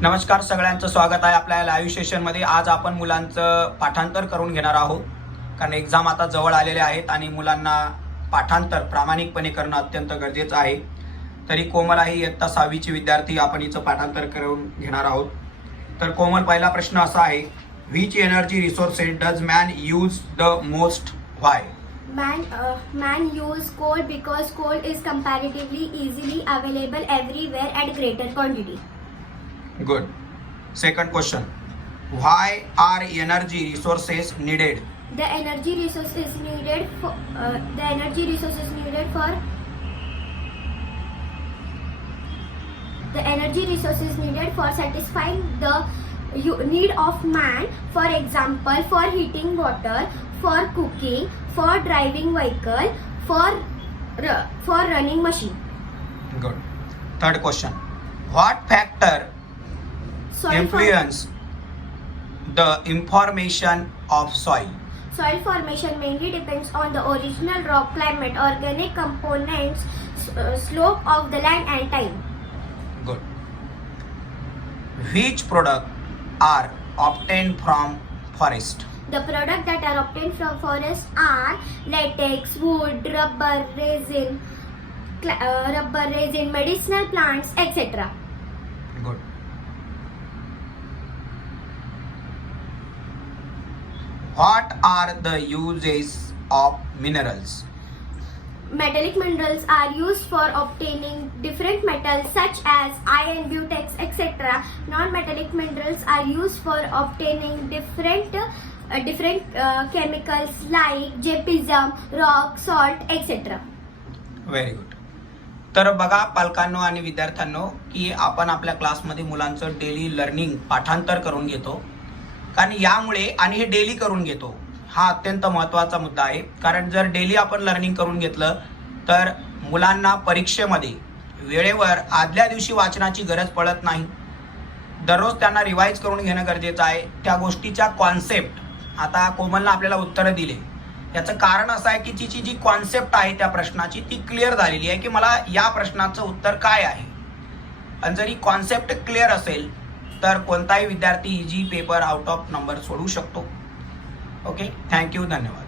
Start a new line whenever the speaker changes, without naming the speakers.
नमस्कार सगळ्यांचं स्वागत आहे आपल्या लाईव्ह सेशनमध्ये आज आपण मुलांचं पाठांतर करून घेणार आहोत. कारण एक्झाम आता जवळ आलेले आहेत आणि मुलांना पाठांतर प्रामाणिकपणे करणं अत्यंत गरजेचं आहे. तरी कोमल आहे इयत्ता सहावीची विद्यार्थी आपण हिचं पाठांतर करून घेणार आहोत. तर कोमल पहिला प्रश्न असा आहे which energy resources does man use the most why
Man, uh, man use coal because coal is comparatively easily available everywhere at greater quantity.
Good. Second question. Why are energy resources needed?
The energy resources needed for uh, the energy resources needed for the energy resources needed for satisfying the need of man for example for heating water for cooking for driving vehicle for for running machine
good third question what factor
Soil
influence the information of soil
Soil formation mainly depends on the original rock climate, organic components, uh, slope of the land, and time.
good which product are obtained from forest
The products that are obtained from forest are latex, wood, rubber, resin, uh, rubber, resin, medicinal plants, etc.
good what are the uses of minerals
Metallic minerals are used for obtaining different metals such as iron, butex, etc. Non-metallic minerals are used for obtaining different uh, different uh, chemicals like gypsum, rock, salt, etc.
Very good तर बघा पालकांनो आणि विद्यार्थ्यांनो की आपण आपल्या क्लासमध्ये मुलांचं daily learning पाठांतर करून घेतो कारण यामुळे आणि हे डेली करून घेतो हा अत्यंत महत्त्वाचा मुद्दा आहे. कारण जर डेली आपण लर्निंग करून घेतलं तर मुलांना परीक्षेमध्ये वेळेवर आदल्या दिवशी वाचनाची गरज पडत नाही. दररोज त्यांना रिवाईज करून घेणं गरजेचं आहे. त्या गोष्टीच्या कॉन्सेप्ट आता कोमलनं आपल्याला उत्तरं दिले. याचं कारण असं आहे की तिची जी कॉन्सेप्ट आहे त्या प्रश्नाची ती क्लिअर झालेली आहे की मला या प्रश्नाचं उत्तर काय आहे. आणि जर ही कॉन्सेप्ट क्लिअर असेल तर कोणताही विद्यार्थी easy paper out of number सोडू शकतो. ओके थँक्यू धन्यवाद.